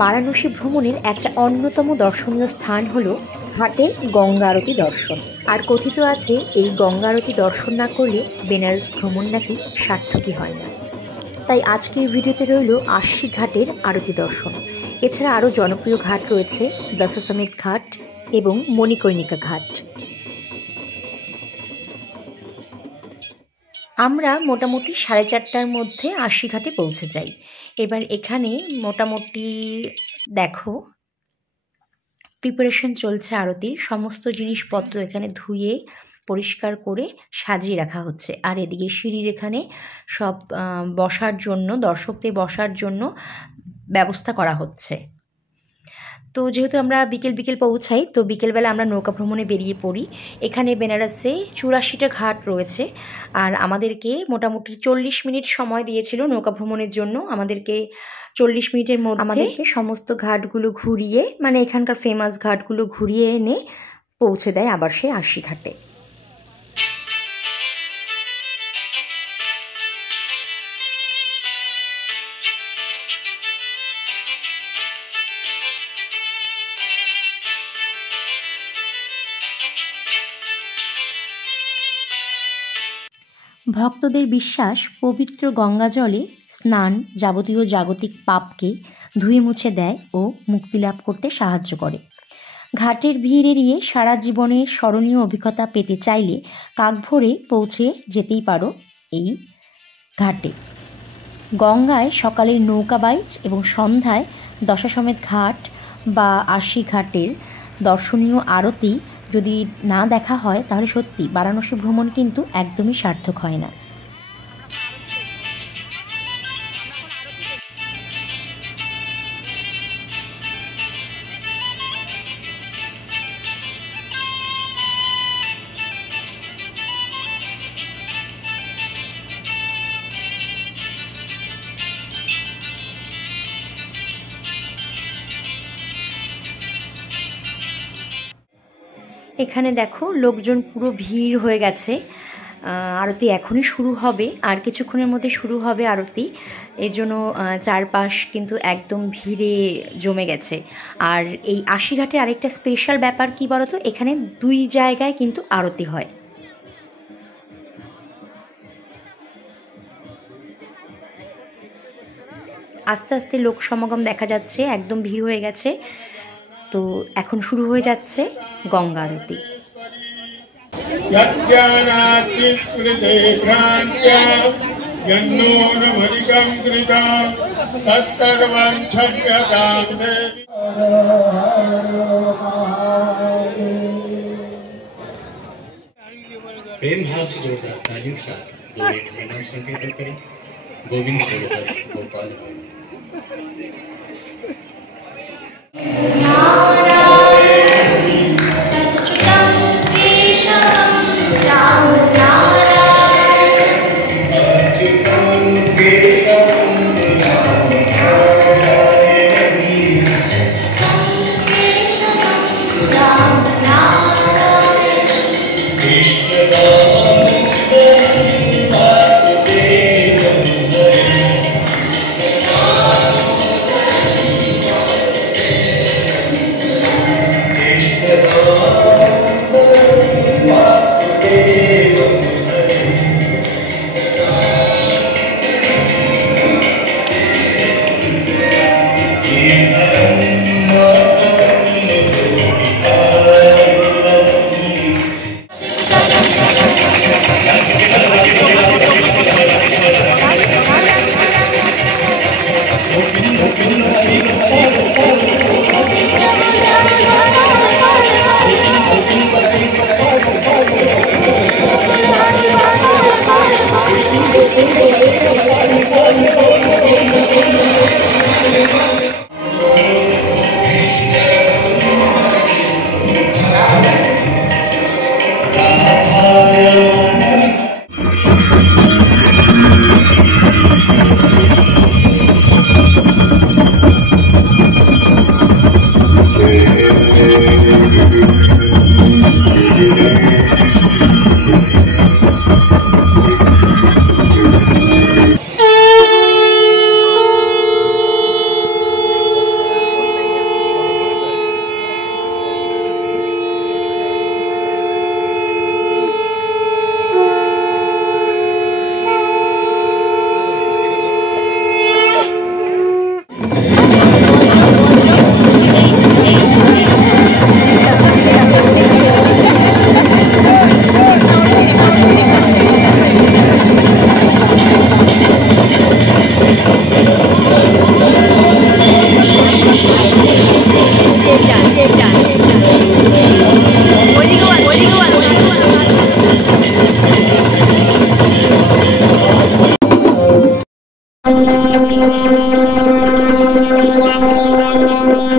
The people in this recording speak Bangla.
বারাণসী ভ্রমণের একটা অন্যতম দর্শনীয় স্থান হলো ঘাটের গঙ্গা আরতি দর্শন। আর কথিত আছে এই গঙ্গা আরতি দর্শন না করলে বেনারস ভ্রমণ নাকি সার্থকই হয় না। তাই আজকের ভিডিওতে রইল আশি ঘাটের আরতি দর্শন। এছাড়া আরও জনপ্রিয় ঘাট রয়েছে দশাশ্বমেধ ঘাট এবং মণিকর্ণিকা ঘাট। আমরা মোটামুটি 4:30টার মধ্যে আশি ঘাটে পৌঁছে যাই। এবার এখানে মোটামুটি দেখো প্রিপারেশন চলছে আরতির, সমস্ত জিনিসপত্র এখানে ধুয়ে পরিষ্কার করে সাজিয়ে রাখা হচ্ছে। আর এদিকে সিঁড়ির এখানে সব বসার জন্য, দর্শকদের বসার জন্য ব্যবস্থা করা হচ্ছে। তো যেহেতু আমরা বিকেল পৌঁছাই, তো বিকেলবেলা আমরা নৌকা ভ্রমণে বেরিয়ে পড়ি। এখানে বেনারসে 84টা ঘাট রয়েছে, আর আমাদেরকে মোটামুটি 40 মিনিট সময় দিয়েছিল নৌকা ভ্রমণের জন্য। আমাদেরকে 40 মিনিটের মধ্যে আমাদেরকে সমস্ত ঘাটগুলো ঘুরিয়ে, মানে এখানকার ফেমাস ঘাটগুলো ঘুরিয়ে এনে পৌঁছে দেয় আবার সেই 80 ঘাটে। ভক্তদের বিশ্বাস, পবিত্র গঙ্গা জলে স্নান যাবতীয় জাগতিক পাপকে ধুয়ে মুছে দেয় ও মুক্তি লাভ করতে সাহায্য করে। ঘাটের ভিড় এড়িয়ে সারা জীবনের স্মরণীয় অভিজ্ঞতা পেতে চাইলে কাকভোরে পৌঁছে যেতেই পারো এই ঘাটে। গঙ্গায় সকালের নৌকা বাইচ এবং সন্ধ্যায় দশাশ্বমেধ ঘাট বা 80 ঘাটের দর্শনীয় আরতি যদি না দেখা হয় তাহলে সত্যি বারাণসী ভ্রমণ কিন্তু একদমই সার্থক হয় না। এখানে দেখো লোকজন পুরো ভিড় হয়ে গেছে। আরতি এখনই শুরু হবে, আর কিছুক্ষণের মধ্যে শুরু হবে আরতি। এর জন্য চারপাশ কিন্তু একদম ভিড়ে জমে গেছে। আর এই 80 ঘাটে আরেকটা স্পেশাল ব্যাপার কি বলতো, এখানে 2 জায়গায় কিন্তু আরতি হয়। আস্তে আস্তে লোক সমাগম দেখা যাচ্ছে, একদম ভিড় হয়ে গেছে। তো এখন শুরু হয়ে যাচ্ছে গঙ্গা আরতি। प्रेम भाव से जोड़कर तालियों के साथ दो एक नाम संकीर्तन करें। गोविंद गोपाल है।